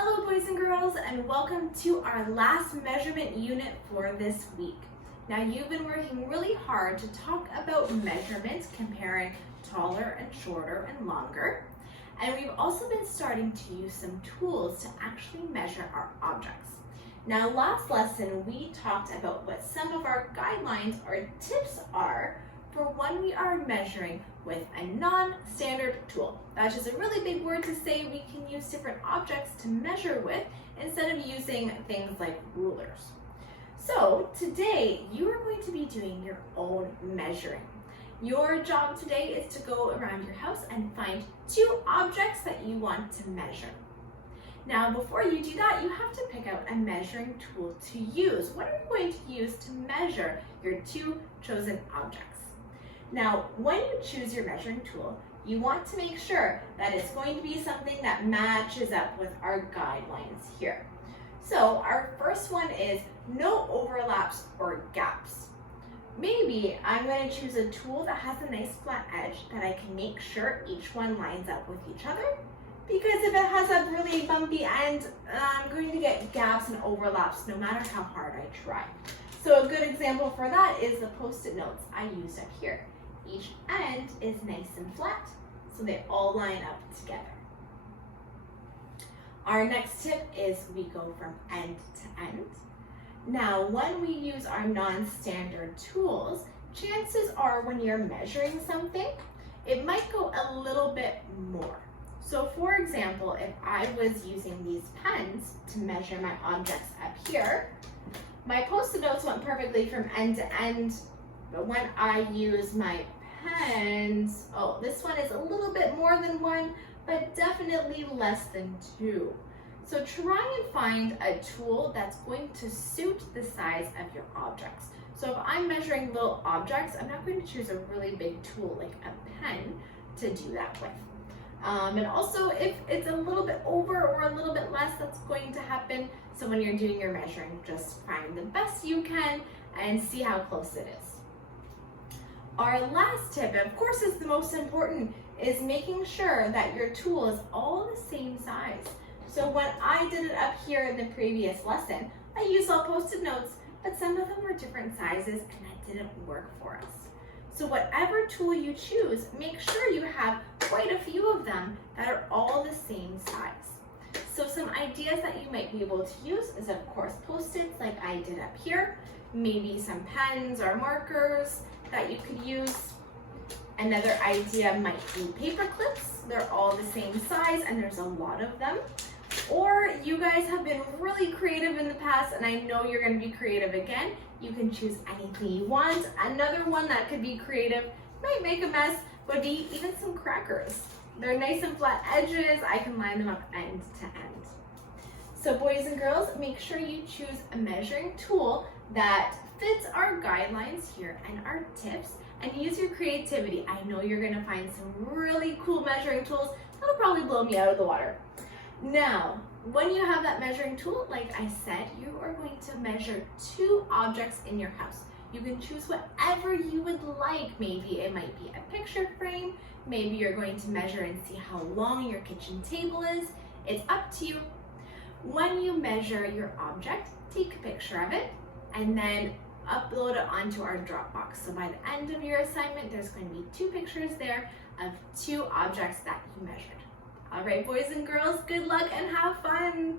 Hello boys and girls, and welcome to our last measurement unit for this week. Now you've been working really hard to talk about measurements, comparing taller and shorter and longer. And we've also been starting to use some tools to actually measure our objects. Now last lesson we talked about what some of our guidelines or tips are for when we are measuring with a non-standard tool. That's just a really big word to say we can use different objects to measure with instead of using things like rulers. So today you are going to be doing your own measuring. Your job today is to go around your house and find 2 objects that you want to measure. Now before you do that, you have to pick out a measuring tool to use. What are you going to use to measure your 2 chosen objects? Now, when you choose your measuring tool, you want to make sure that it's going to be something that matches up with our guidelines here. So our first one is no overlaps or gaps. Maybe I'm going to choose a tool that has a nice flat edge that I can make sure each one lines up with each other, because if it has a really bumpy end, I'm going to get gaps and overlaps no matter how hard I try. So a good example for that is the Post-it notes I used up here. Each end is nice and flat, so they all line up together. Our next tip is we go from end to end. Now, when we use our non-standard tools, chances are when you're measuring something, it might go a little bit more. So for example, if I was using these pens to measure my objects up here, my Post-it notes went perfectly from end to end, but when I use my pens, this one is a little bit more than 1, but definitely less than 2. So try and find a tool that's going to suit the size of your objects. So if I'm measuring little objects, I'm not going to choose a really big tool like a pen to do that with. And also if it's a little bit over or a little bit less, that's going to happen. So when you're doing your measuring, just find the best you can and see how close it is. Our last tip, and of course is the most important, is making sure that your tool is all the same size. So when I did it up here in the previous lesson, I used all Post-it notes, but some of them were different sizes and that didn't work for us. So whatever tool you choose, make sure you have quite a few of them that are all the same size. So some ideas that you might be able to use is of course Post-its like I did up here, maybe some pens or markers that you could use. Another idea might be paper clips. They're all the same size and there's a lot of them. Or you guys have been really creative in the past and I know you're going to be creative again. You can choose anything you want. Another one that could be creative, might make a mess, would be even some crackers. They're nice and flat edges. I can line them up end to end. So boys and girls, make sure you choose a measuring tool that fits our guidelines here and our tips, and use your creativity. I know you're gonna find some really cool measuring tools that'll probably blow me out of the water. Now, when you have that measuring tool, like I said, you are going to measure 2 objects in your house. You can choose whatever you would like. Maybe it might be a picture frame. Maybe you're going to measure and see how long your kitchen table is. It's up to you. When you measure your object, take a picture of it and then upload it onto our Dropbox. So by the end of your assignment, there's going to be 2 pictures there of 2 objects that you measured. All right, boys and girls, good luck and have fun.